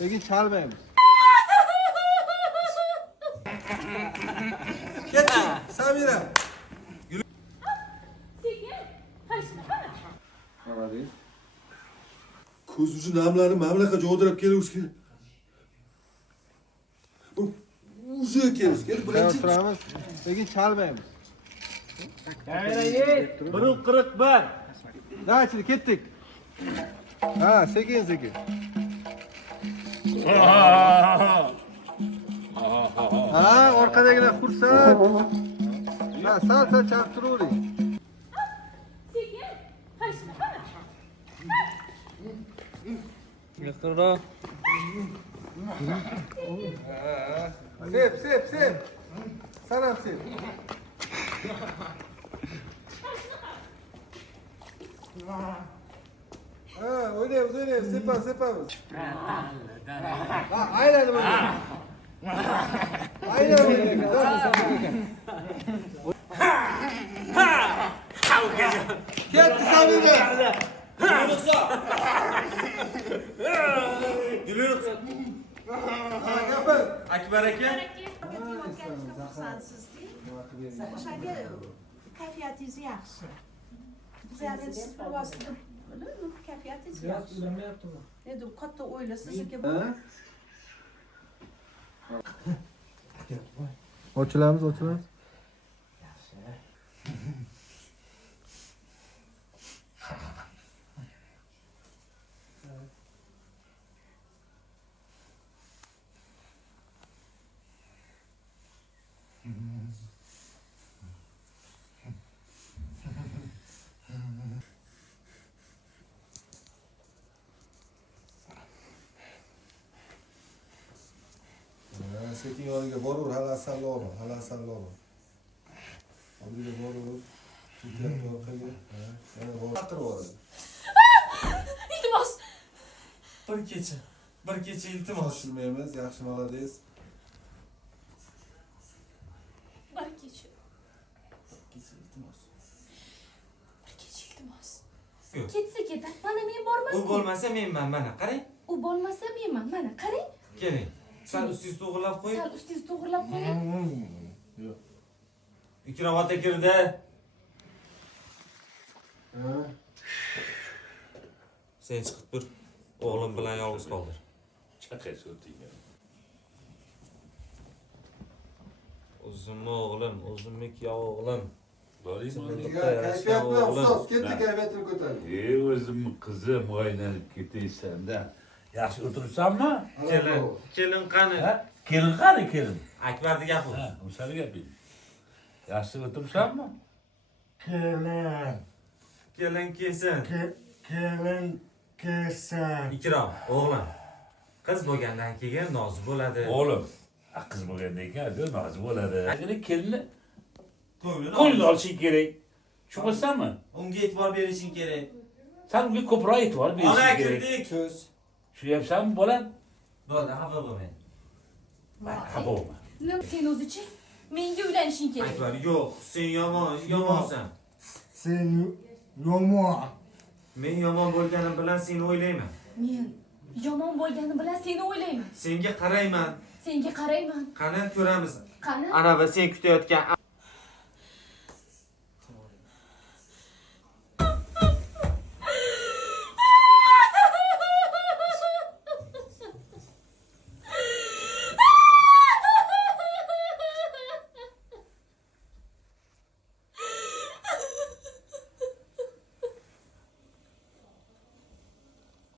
Lekin chalmaymiz. Ketdik, Samira. Молодец. Ko'z uchi namlanib mamlaqa jovdirab keluvchi kerak. Bu o'sha kelish kerak. Birinchi Turamiz. Lekin chalmaymiz. Burun qirq bir. Dachili ketdik. Ha, sekin. Ha, orqadagilar xursand. Ha, sal chaqtiravering. Yaqinroq. Sep. Salam sep. Ha, o'ynaymiz, sepamiz. Ha, aylanib o'ynaymiz. Aylanib o'ynaymiz. Ketdi Samira. Gülüq. Gapir. Akbar aka. O'shanga kayfiyatingiz yaxshi. Biz ham endi siz bilasiz. Kayfiyatingiz yaxshi. Endi katta o'ylasiz aka bu. Ochilamiz. sekin yoniga boraver, hali salom. Oldiga boraver. Chekani orqaga. Yana borib chaqirib yuboradi. İltimos. Bir kecha iltimos. Shoshilmaymiz, yaxshi молодец. Bir kecha iltimos. Yo'q. Ketsa ketadi. Mana men borman. U bo'lmasa menman, mana qarang. U bo'lmasa menman. Mana qarang. Keling. Sal ustingiz to'g'rilab qo'ying. Sal ustingizni to'g'rilab qo'ying. Yo'q. Ikrovata kirdi. Sen chiqib tur. O'g'lim bilan yolg'iz qoldir. O'zimmi o'g'lim, o'zimniki o'g'lim. Kayfiyat bilan ustoz, ketdi kayfiyatini ko'tardi. O'zimni qizim o'ynab ketaysanda. Yaxshi o'tiribsanmi? Kelin qani? Kelin qani kelin? Akbarni gapi. Ha, o'shani gaping. Yaxshi o'tiribsanmi? Kelin kelsin. Kelin kelsin. Ikrom, o'g'lim. Qiz bo'lgandan keyin noz bo'ladi. O'g'lim, qiz bo'lgandan keyin nozi bo'ladi. Lekin kelinni Ko'ngli qo'lini olishing kerak. Tushunmaysanmi? unga e'tibor berishing kerak. Sen unga ko'proq e'tibor Ona berishing kerak. kirdik. Tushunyapsanmi bolam? Bo'ldi, xafa bo'lmang. Xafa bo'lma. Sen o'zichi menga uylanishing kerak. Akbar, yo'q, sen yomonsan. Sen yomon. Men yomon bo'lganim bilan seni o'ylayman. Men yomon bo'lgani bilan seni o'ylayman. Senga qarayman. Senga qarayman. Qani ko'ramiz. Qani? Ana va sen kutayotgan